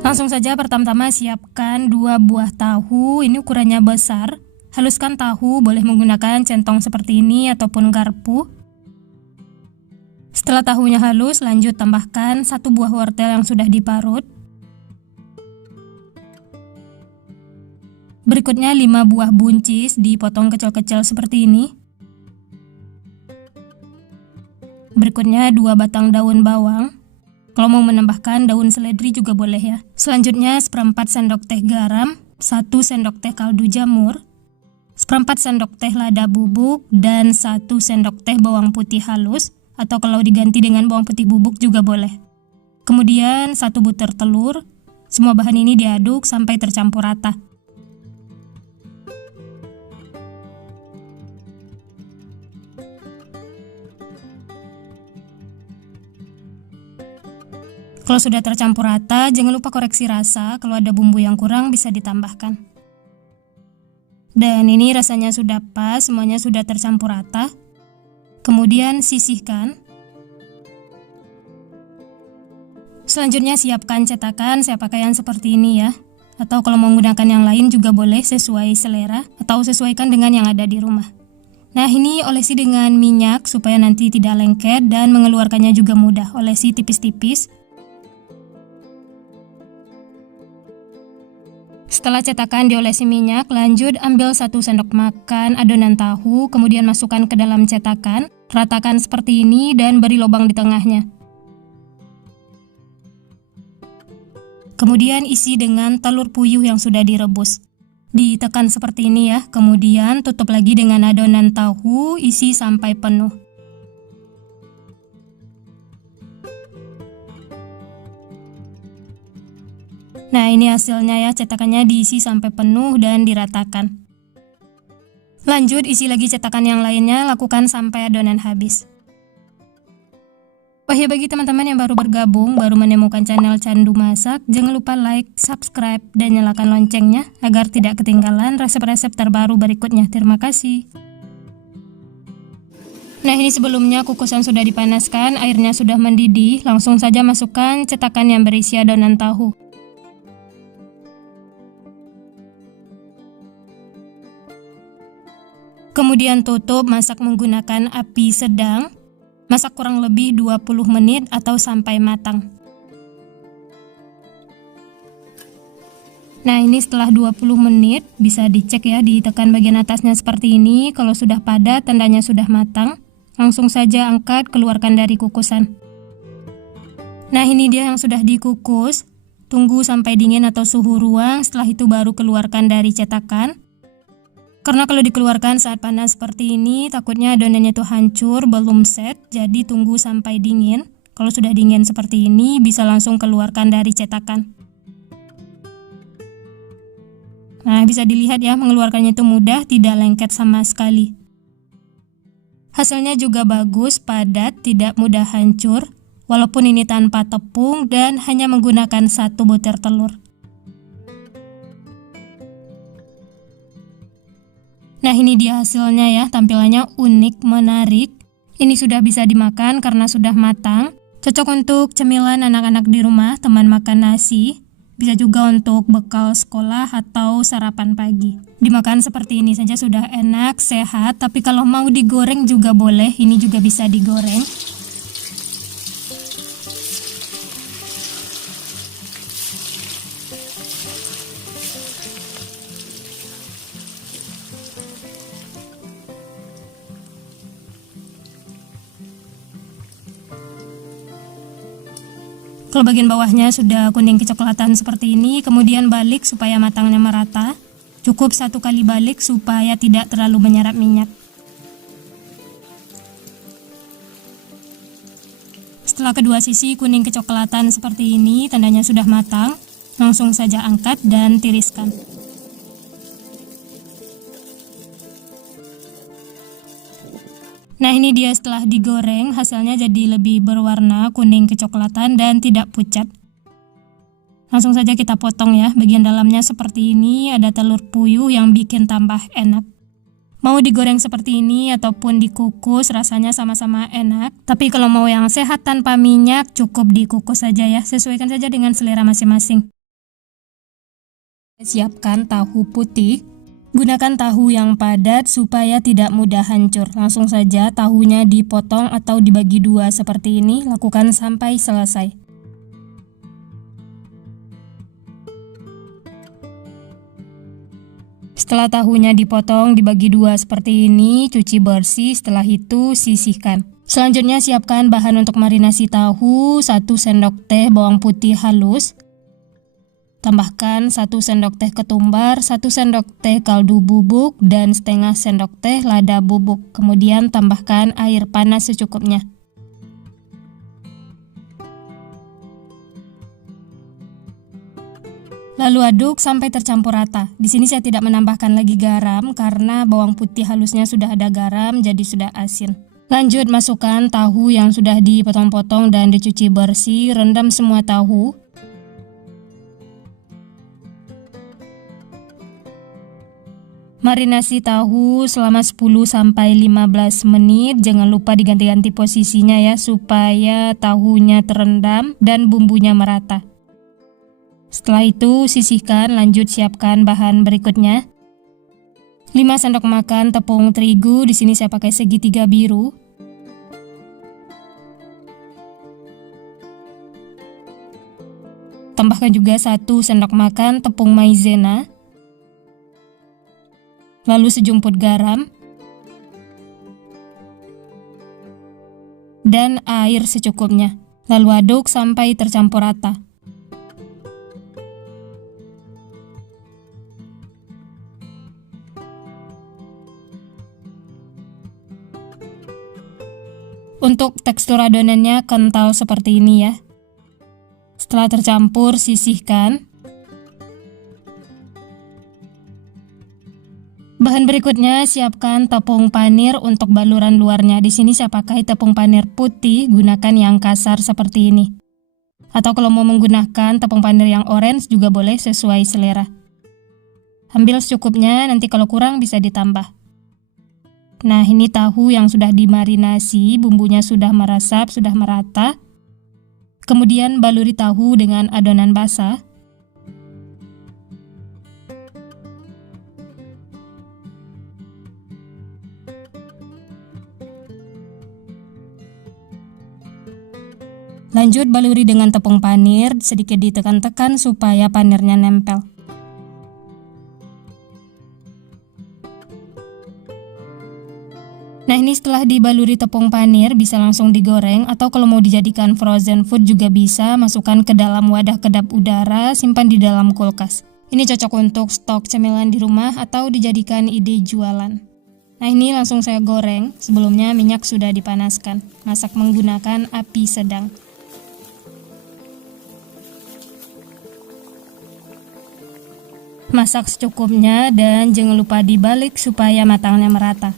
Langsung saja pertama-tama siapkan 2 buah tahu, ini ukurannya besar. Haluskan tahu, boleh menggunakan centong seperti ini ataupun garpu. Setelah tahunya halus, lanjut tambahkan 1 buah wortel yang sudah diparut. Berikutnya 5 buah buncis dipotong kecil-kecil seperti ini. Berikutnya 2 batang daun bawang. Kalau mau menambahkan daun seledri juga boleh ya. Selanjutnya 1/4 sendok teh garam, 1 sendok teh kaldu jamur, 1/4 sendok teh lada bubuk, dan 1 sendok teh bawang putih halus, atau kalau diganti dengan bawang putih bubuk juga boleh. Kemudian 1 butir telur. Semua bahan ini diaduk sampai tercampur rata. Kalau sudah tercampur rata, jangan lupa koreksi rasa. Kalau ada bumbu yang kurang bisa ditambahkan. Dan ini rasanya sudah pas, semuanya sudah tercampur rata. Kemudian sisihkan. Selanjutnya siapkan cetakan, saya pakai yang seperti ini ya. Atau kalau mau menggunakan yang lain juga boleh, sesuai selera atau sesuaikan dengan yang ada di rumah. Nah, ini olesi dengan minyak supaya nanti tidak lengket dan mengeluarkannya juga mudah. Olesi tipis-tipis. Setelah cetakan diolesi minyak, lanjut ambil 1 sendok makan adonan tahu, kemudian masukkan ke dalam cetakan, ratakan seperti ini dan beri lubang di tengahnya. Kemudian isi dengan telur puyuh yang sudah direbus. Ditekan seperti ini ya, kemudian tutup lagi dengan adonan tahu, isi sampai penuh. Nah, ini hasilnya ya, cetakannya diisi sampai penuh dan diratakan. Lanjut isi lagi cetakan yang lainnya, lakukan sampai adonan habis. Oh ya, bagi teman-teman yang baru bergabung, baru menemukan channel Candu Masak, jangan lupa like, subscribe, dan nyalakan loncengnya agar tidak ketinggalan resep-resep terbaru berikutnya. Terima kasih. Nah, ini sebelumnya kukusan sudah dipanaskan, airnya sudah mendidih, langsung saja masukkan cetakan yang berisi adonan tahu. Kemudian tutup, masak menggunakan api sedang. Masak kurang lebih 20 menit atau sampai matang. Nah, ini setelah 20 menit bisa dicek ya, ditekan bagian atasnya seperti ini. Kalau sudah padat, tandanya sudah matang. Langsung saja angkat, keluarkan dari kukusan. Nah, ini dia yang sudah dikukus. Tunggu sampai dingin atau suhu ruang, setelah itu baru keluarkan dari cetakan. Karena kalau dikeluarkan saat panas seperti ini, takutnya adonannya itu hancur, belum set, jadi tunggu sampai dingin. Kalau sudah dingin seperti ini, bisa langsung keluarkan dari cetakan. Nah, bisa dilihat ya, mengeluarkannya itu mudah, tidak lengket sama sekali. Hasilnya juga bagus, padat, tidak mudah hancur, walaupun ini tanpa tepung dan hanya menggunakan 1 butir telur. Nah, ini dia hasilnya ya, tampilannya unik, menarik. Ini sudah bisa dimakan karena sudah matang. Cocok untuk cemilan anak-anak di rumah, teman makan nasi. Bisa juga untuk bekal sekolah atau sarapan pagi. Dimakan seperti ini saja sudah enak, sehat. Tapi kalau mau digoreng juga boleh, ini juga bisa digoreng. Kalau bagian bawahnya sudah kuning kecoklatan seperti ini, kemudian balik supaya matangnya merata. Cukup 1 kali balik supaya tidak terlalu menyerap minyak. Setelah kedua sisi kuning kecoklatan seperti ini, tandanya sudah matang. Langsung saja angkat dan tiriskan. Nah, ini dia setelah digoreng, hasilnya jadi lebih berwarna kuning kecoklatan dan tidak pucat. Langsung saja kita potong ya, bagian dalamnya seperti ini, ada telur puyuh yang bikin tambah enak. Mau digoreng seperti ini ataupun dikukus, rasanya sama-sama enak. Tapi kalau mau yang sehat tanpa minyak, cukup dikukus saja ya, sesuaikan saja dengan selera masing-masing. Siapkan tahu putih. Gunakan tahu yang padat supaya tidak mudah hancur. Langsung saja tahunya dipotong atau dibagi dua seperti ini. Lakukan sampai selesai. Setelah tahunya dipotong dibagi dua seperti ini, cuci bersih, setelah itu sisihkan. Selanjutnya siapkan bahan untuk marinasi tahu, 1 sendok teh bawang putih halus. Tambahkan 1 sendok teh ketumbar, 1 sendok teh kaldu bubuk, dan setengah sendok teh lada bubuk. Kemudian tambahkan air panas secukupnya. Lalu aduk sampai tercampur rata. Di sini saya tidak menambahkan lagi garam karena bawang putih halusnya sudah ada garam, jadi sudah asin. Lanjut masukkan tahu yang sudah dipotong-potong dan dicuci bersih, rendam semua tahu. Marinasi tahu selama 10-15 menit. Jangan lupa diganti-ganti posisinya ya supaya tahunya terendam dan bumbunya merata. Setelah itu sisihkan, lanjut siapkan bahan berikutnya. 5 sendok makan tepung terigu, di sini saya pakai segitiga biru. Tambahkan juga 1 sendok makan tepung maizena. Lalu sejumput garam dan air secukupnya. Lalu aduk sampai tercampur rata. Untuk tekstur adonannya kental seperti ini ya. Setelah tercampur, sisihkan. Bahan berikutnya, siapkan tepung panir untuk baluran luarnya. Di sini saya pakai tepung panir putih, gunakan yang kasar seperti ini. Atau kalau mau menggunakan tepung panir yang orange juga boleh, sesuai selera. Ambil secukupnya, nanti kalau kurang bisa ditambah. Nah, ini tahu yang sudah dimarinasi, bumbunya sudah meresap, sudah merata. Kemudian baluri tahu dengan adonan basah. Lanjut baluri dengan tepung panir, sedikit ditekan-tekan supaya panirnya nempel. Nah, ini setelah dibaluri tepung panir bisa langsung digoreng, atau kalau mau dijadikan frozen food juga bisa, masukkan ke dalam wadah kedap udara, simpan di dalam kulkas. Ini cocok untuk stok cemilan di rumah atau dijadikan ide jualan. Nah, ini langsung saya goreng. Sebelumnya minyak sudah dipanaskan. Masak menggunakan api sedang. Masak secukupnya dan jangan lupa dibalik supaya matangnya merata.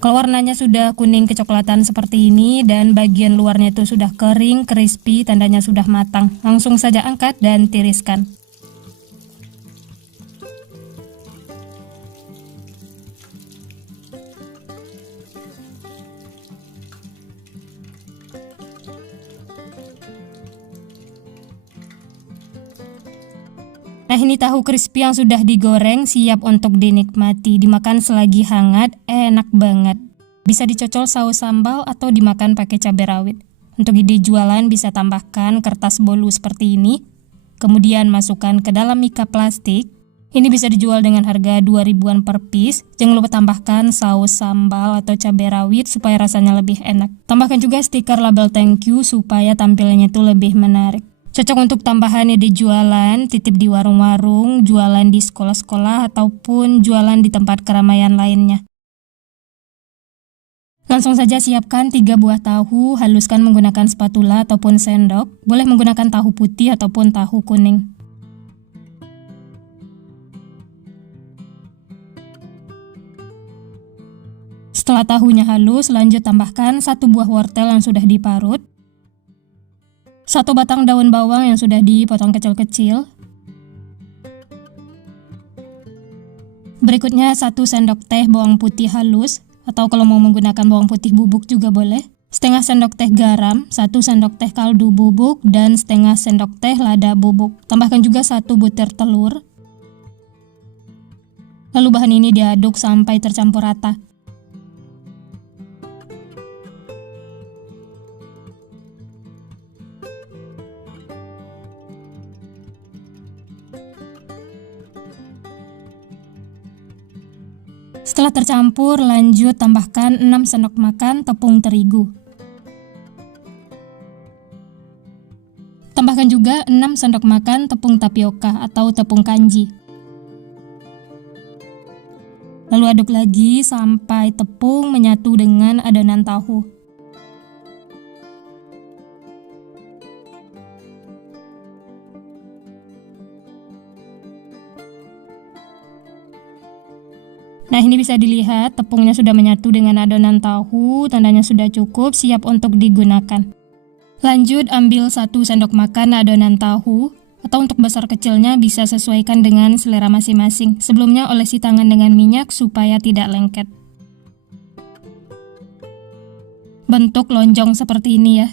Kalau warnanya sudah kuning kecoklatan seperti ini dan bagian luarnya itu sudah kering, crispy, tandanya sudah matang. Langsung saja angkat dan tiriskan. Nah, ini tahu crispy yang sudah digoreng siap untuk dinikmati. Dimakan selagi hangat, enak banget. Bisa dicocol saus sambal atau dimakan pakai cabai rawit. Untuk ide jualan bisa tambahkan kertas bolu seperti ini. Kemudian masukkan ke dalam mika plastik. Ini bisa dijual dengan harga 2.000-an per piece. Jangan lupa tambahkan saus sambal atau cabai rawit supaya rasanya lebih enak. Tambahkan juga stiker label thank you supaya tampilannya itu lebih menarik. Cocok untuk tambahan ide jualan, titip di warung-warung, jualan di sekolah-sekolah, ataupun jualan di tempat keramaian lainnya. Langsung saja siapkan 3 buah tahu, haluskan menggunakan spatula ataupun sendok. Boleh menggunakan tahu putih ataupun tahu kuning. Setelah tahunya halus, lanjut tambahkan 1 buah wortel yang sudah diparut. 1 batang daun bawang yang sudah dipotong kecil-kecil. Berikutnya 1 sendok teh bawang putih halus. atau kalau mau menggunakan bawang putih bubuk juga boleh. Setengah sendok teh garam, 1 sendok teh kaldu bubuk, dan setengah sendok teh lada bubuk. Tambahkan juga 1 butir telur. Lalu bahan ini diaduk sampai tercampur rata. Setelah tercampur, lanjut tambahkan 6 sendok makan tepung terigu. Tambahkan juga 6 sendok makan tepung tapioka atau tepung kanji. Lalu aduk lagi sampai tepung menyatu dengan adonan tahu. Nah, ini bisa dilihat tepungnya sudah menyatu dengan adonan tahu, tandanya sudah cukup, siap untuk digunakan. Lanjut ambil 1 sendok makan adonan tahu, atau untuk besar kecilnya bisa sesuaikan dengan selera masing-masing. Sebelumnya olesi tangan dengan minyak supaya tidak lengket. Bentuk lonjong seperti ini ya.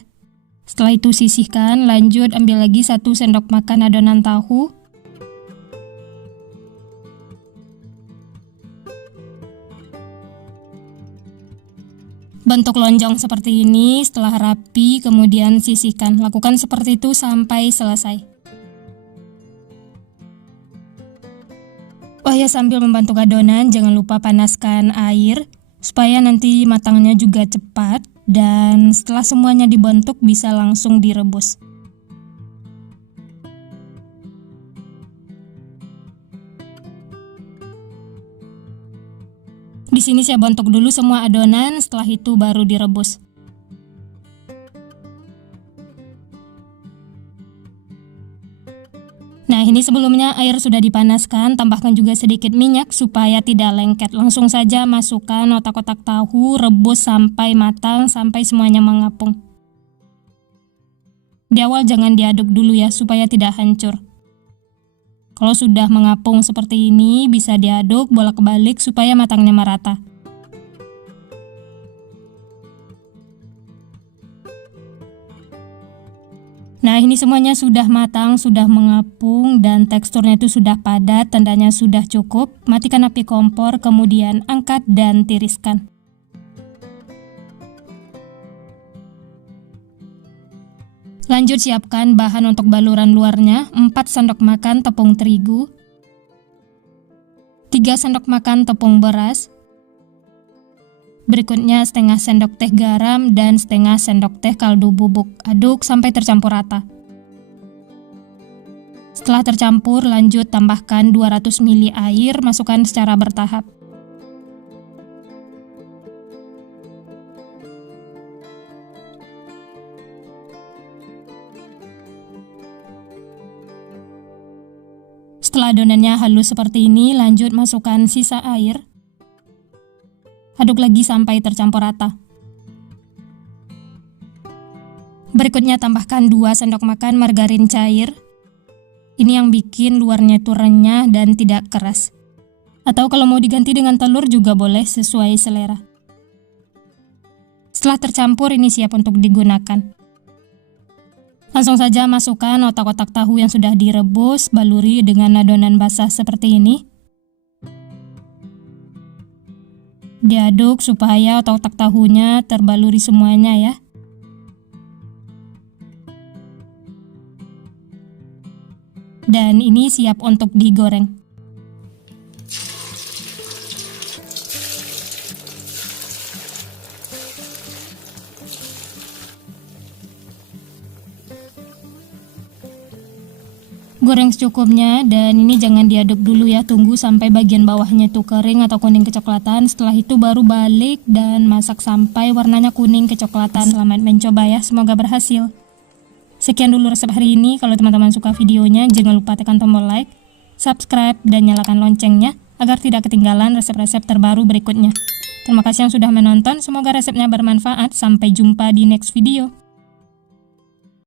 Setelah itu sisihkan, lanjut ambil lagi 1 sendok makan adonan tahu. Bentuk lonjong seperti ini, setelah rapi kemudian sisihkan. Lakukan seperti itu sampai selesai. Oh ya, sambil membantu adonan jangan lupa panaskan air supaya nanti matangnya juga cepat, dan setelah semuanya dibentuk bisa langsung direbus. Di sini saya bentuk dulu semua adonan, setelah itu baru direbus. Nah, ini sebelumnya air sudah dipanaskan, tambahkan juga sedikit minyak supaya tidak lengket. Langsung saja masukkan otak-otak tahu, rebus sampai matang, sampai semuanya mengapung. Di awal jangan diaduk dulu ya, supaya tidak hancur. Kalau sudah mengapung seperti ini, bisa diaduk bolak-balik supaya matangnya merata. Nah, ini semuanya sudah matang, sudah mengapung, dan teksturnya itu sudah padat, tandanya sudah cukup. Matikan api kompor, kemudian angkat dan tiriskan. Lanjut siapkan bahan untuk baluran luarnya, 4 sendok makan tepung terigu, 3 sendok makan tepung beras, berikutnya setengah sendok teh garam dan setengah sendok teh kaldu bubuk. Aduk sampai tercampur rata. Setelah tercampur, lanjut tambahkan 200 ml air, masukkan secara bertahap. Setelah adonannya halus seperti ini, lanjut masukkan sisa air. Aduk lagi sampai tercampur rata. Berikutnya tambahkan 2 sendok makan margarin cair. Ini yang bikin luarnya itu renyah dan tidak keras. Atau kalau mau diganti dengan telur juga boleh, sesuai selera. Setelah tercampur, ini siap untuk digunakan. Langsung saja masukkan otak-otak tahu yang sudah direbus, baluri dengan adonan basah seperti ini. Diaduk supaya otak-otak tahunya terbaluri semuanya ya. Dan ini siap untuk digoreng. Goreng secukupnya, dan ini jangan diaduk dulu ya, tunggu sampai bagian bawahnya tuh kering atau kuning kecoklatan. Setelah itu baru balik dan masak sampai warnanya kuning kecoklatan. Selamat mencoba ya, semoga berhasil. Sekian dulu resep hari ini. Kalau teman-teman suka videonya, jangan lupa tekan tombol like, subscribe, dan nyalakan loncengnya agar tidak ketinggalan resep-resep terbaru berikutnya. Terima kasih yang sudah menonton, semoga resepnya bermanfaat. Sampai jumpa di next video.